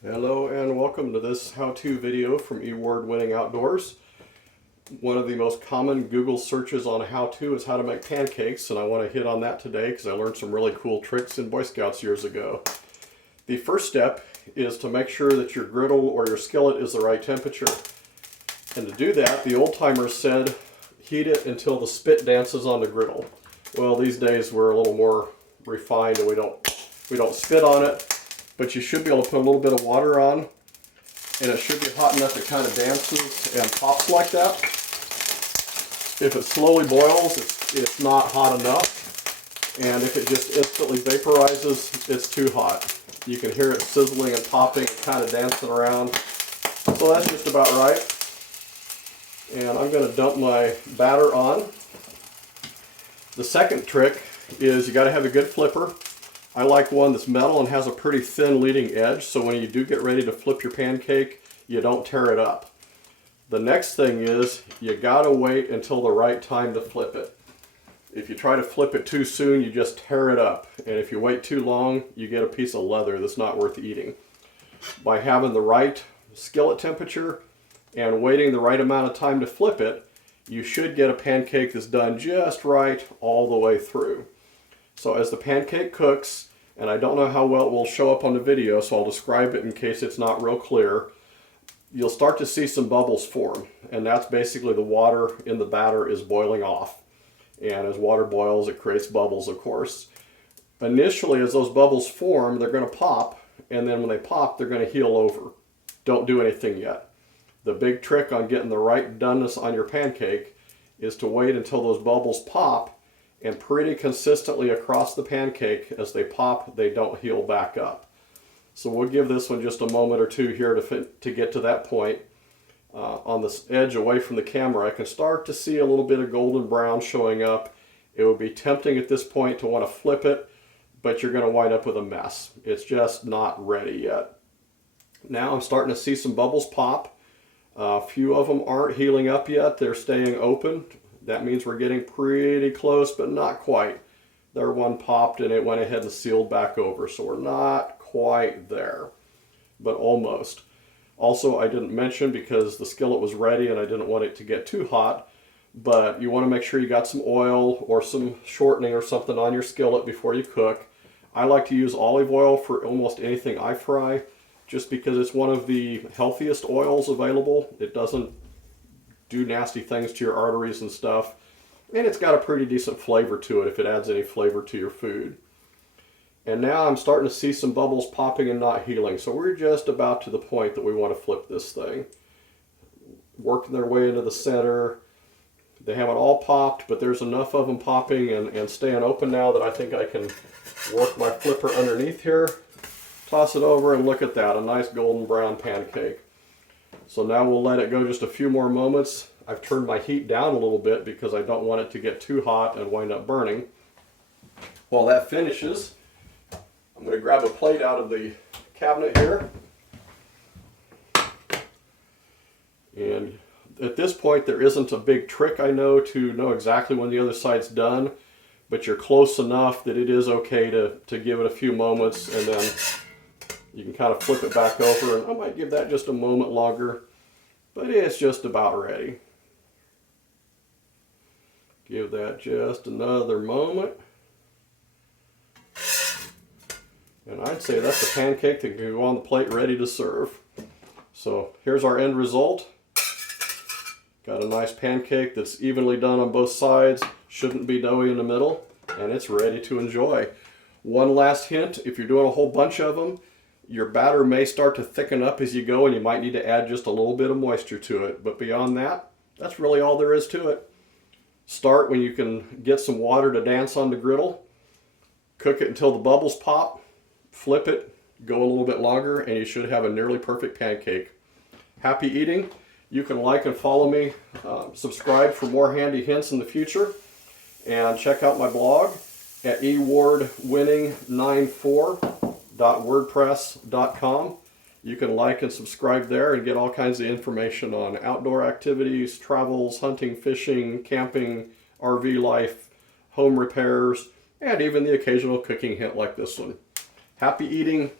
Hello and welcome to this how-to video from Award-winning Outdoors. One of the most common Google searches on how-to is how to make pancakes, and I want to hit on that today because I learned some really cool tricks in Boy Scouts years ago. The first step is to make sure that your griddle or your skillet is the right temperature. And to do that, the old-timers said heat it until the spit dances on the griddle. Well, these days we're a little more refined and we don't spit on it. But you should be able to put a little bit of water on, and it should be hot enough it kind of dances and pops like that. If it slowly boils, it's not hot enough, and if it just instantly vaporizes, it's too hot. You can hear it sizzling and popping and kind of dancing around. So that's just about right. And I'm going to dump my batter on. The second trick is you got to have a good flipper. I like one that's metal and has a pretty thin leading edge, so when you do get ready to flip your pancake, you don't tear it up. The next thing is you gotta wait until the right time to flip it. If you try to flip it too soon, you just tear it up, and if you wait too long, you get a piece of leather that's not worth eating. By having the right skillet temperature and waiting the right amount of time to flip it, you should get a pancake that's done just right all the way through. So as the pancake cooks, and I don't know how well it will show up on the video, so I'll describe it in case it's not real clear, you'll start to see some bubbles form, and that's basically the water in the batter is boiling off. And as water boils, it creates bubbles, of course. Initially, as those bubbles form, they're going to pop, and then when they pop, they're going to heal over. Don't do anything yet. The big trick on getting the right doneness on your pancake is to wait until those bubbles pop, and pretty consistently across the pancake. As they pop, they don't heal back up. So we'll give this one just a moment or two here to get to that point. On this edge away from the camera, I can start to see a little bit of golden brown showing up. It would be tempting at this point to want to flip it, but you're going to wind up with a mess. It's just not ready yet. Now I'm starting to see some bubbles pop. A few of them aren't healing up yet. They're staying open. That means we're getting pretty close, but not quite. There one popped and it went ahead and sealed back over, so we're not quite there, but almost. Also, I didn't mention, because the skillet was ready and I didn't want it to get too hot, but you want to make sure you got some oil or some shortening or something on your skillet before you cook. I like to use olive oil for almost anything I fry, just because it's one of the healthiest oils available. It doesn't do nasty things to your arteries and stuff, and it's got a pretty decent flavor to it if it adds any flavor to your food. And now I'm starting to see some bubbles popping and not healing, so we're just about to the point that we want to flip this thing. Working their way into the center. They haven't all popped, but there's enough of them popping and staying open now that I think I can work my flipper underneath here, toss it over, and look at that, a nice golden brown pancake. So now we'll let it go just a few more moments. I've turned my heat down a little bit because I don't want it to get too hot and wind up burning. While that finishes, I'm going to grab a plate out of the cabinet here. And at this point, there isn't a big trick, I know, to know exactly when the other side's done, but you're close enough that it is okay to give it a few moments, and then you can kind of flip it back over, and I might give that just a moment longer, but it's just about ready. Give that just another moment. And I'd say that's a pancake that can go on the plate ready to serve. So here's our end result. Got a nice pancake that's evenly done on both sides, shouldn't be doughy in the middle, and it's ready to enjoy. One last hint, if you're doing a whole bunch of them, your batter may start to thicken up as you go, and you might need to add just a little bit of moisture to it. But beyond that, that's really all there is to it. Start when you can get some water to dance on the griddle. Cook it until the bubbles pop. Flip it, go a little bit longer, and you should have a nearly perfect pancake. Happy eating. You can like and follow me. Subscribe for more handy hints in the future. And check out my blog at awardwinning94.wordpress.com. You can like and subscribe there and get all kinds of information on outdoor activities, travels, hunting, fishing, camping, RV life, home repairs, and even the occasional cooking hint like this one. Happy eating.